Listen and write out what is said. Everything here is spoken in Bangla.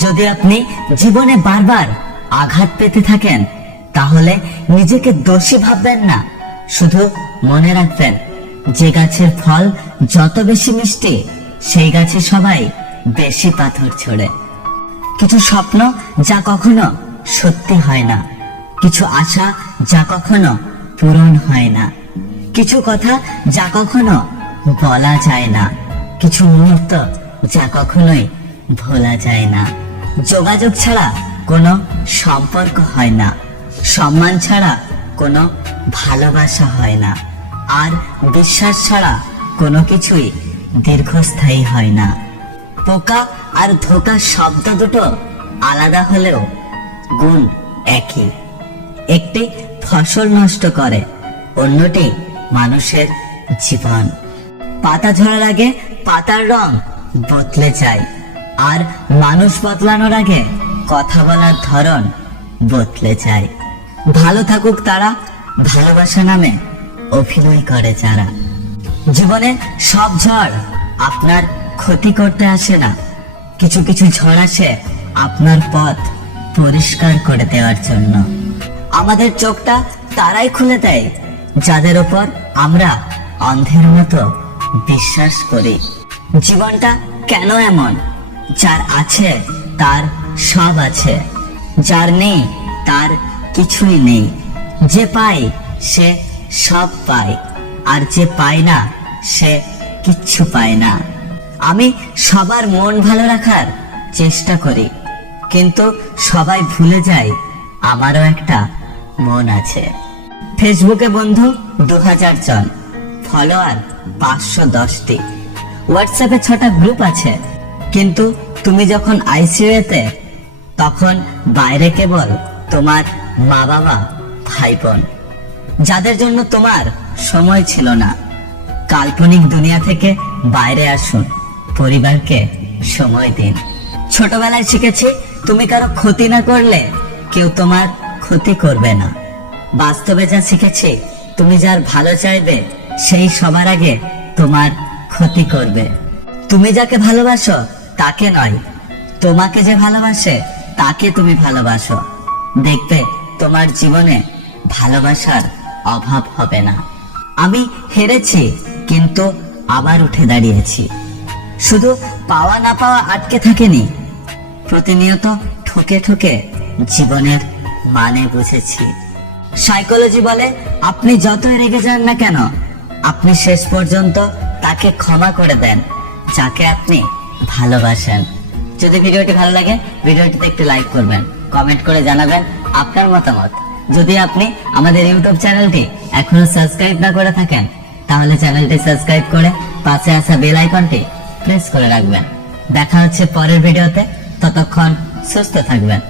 যদি আপনি জীবনে বারবার আঘাত পেতে থাকেন তাহলে নিজেকে দোষী ভাববেন না, শুধু মনে রাখবেন যে গাছের ফল যত বেশি মিষ্টি সেই গাছে সবাই বেশি পাথর ছোড়ে। কিছু স্বপ্ন যা কখনো সত্যি হয় না, কিছু আশা যা কখনো পূরণ হয় না, কিছু কথা যা কখনো বলা যায় না, কিছু মুহূর্ত যা কখনোই ভোলা যায় না। যোগাযোগ ছাড়া কোনো সম্পর্ক হয় না, সম্মান ছাড়া কোনো ভালোবাসা হয় না, আর বিশ্বাস ছাড়া কোনো কিছুই দীর্ঘস্থায়ী হয় না। পোকা আর ধোঁকা শব্দ দুটো আলাদা হলেও গুণ একই। একটি ফসল নষ্ট করে, অন্যটি মানুষের জীবন। পাতা ঝরার আগে পাতার রং বদলে যায়, আর মানুষ বদলানোর আগে কথা বলার ধরন বদলে যায়। ভালো থাকুক তারা ভালোবাসা নামে অভিনয় করে যারা। জীবনে সব ঝড় আপনার ক্ষতি করতে আসে না, কিছু কিছু ঝড় আসে আপনার পথ পরিষ্কার করে দেওয়ার জন্য। আমাদের চোখটা তারাই খুলে দেয় যাদের ওপর আমরা অন্ধের মতো বিশ্বাস করি। জীবনটা কেন এমন? যার আছে তার সব আছে, যার নেই তার কিছুই নেই। যে পায় সে সব পায়, আর যে পায় না সে কিচ্ছু পায় না। আমি সবার মন ভালো রাখার চেষ্টা করি, কিন্তু সবাই ভুলে যায় আমারও একটা মন আছে। ফেসবুকে বন্ধু 2000 জন, ফলোয়ার 510টি, হোয়াটসঅ্যাপে 6টা গ্রুপ আছে, কিন্তু তুমি যখন আইসিইউতে তখন বাইরে কেবল তোমার মা বাবা ভাই বোন, যাদের জন্য তোমার সময় ছিল না। কাল্পনিক দুনিয়া থেকে বাইরে আসুন, পরিবারকে সময় দিন। ছোটবেলায় শিখেছি তুমি কারো ক্ষতি না করলে কেউ তোমার ক্ষতি করবে না। বাস্তবে যা শিখেছি তুমি যার ভালো চাইবে সেই সবার আগে তোমার ক্ষতি করবে। তুমি যাকে ভালোবাসো তাকে নয়, তোমাকে যে ভালোবাসে তাকে তুমি ভালোবাসো। দেখবে তোমার জীবনে ভালোবাসার অভাব হবে না। আমি হেরেছি কিন্তু আবার উঠে দাঁড়িয়েছি। শুধু পাওয়া না পাওয়া আটকে থাকেনি, প্রতিনিয়ত ঠকে ঠকে জীবনের মানে বুঝেছি। সাইকোলজি বলে আপনি যতই রেগে যান না কেন, আপনি শেষ পর্যন্ত তাকে ক্ষমা করে দেন যাকে আপনি ভালোবাসেন। যদি ভিডিওটি ভালো লাগে ভিডিওটিতে একটু লাইক করবেন, কমেন্ট করে জানাবেন আপনার মতামত। যদি আপনি আমাদের ইউটিউব চ্যানেলটি এখনো সাবস্ক্রাইব না করে থাকেন তাহলে চ্যানেলটি সাবস্ক্রাইব করে পাশে আসা বেল আইকনটি প্রেস করে রাখবেন। দেখা হচ্ছে পরের ভিডিওতে, ততক্ষণ সুস্থ থাকবেন।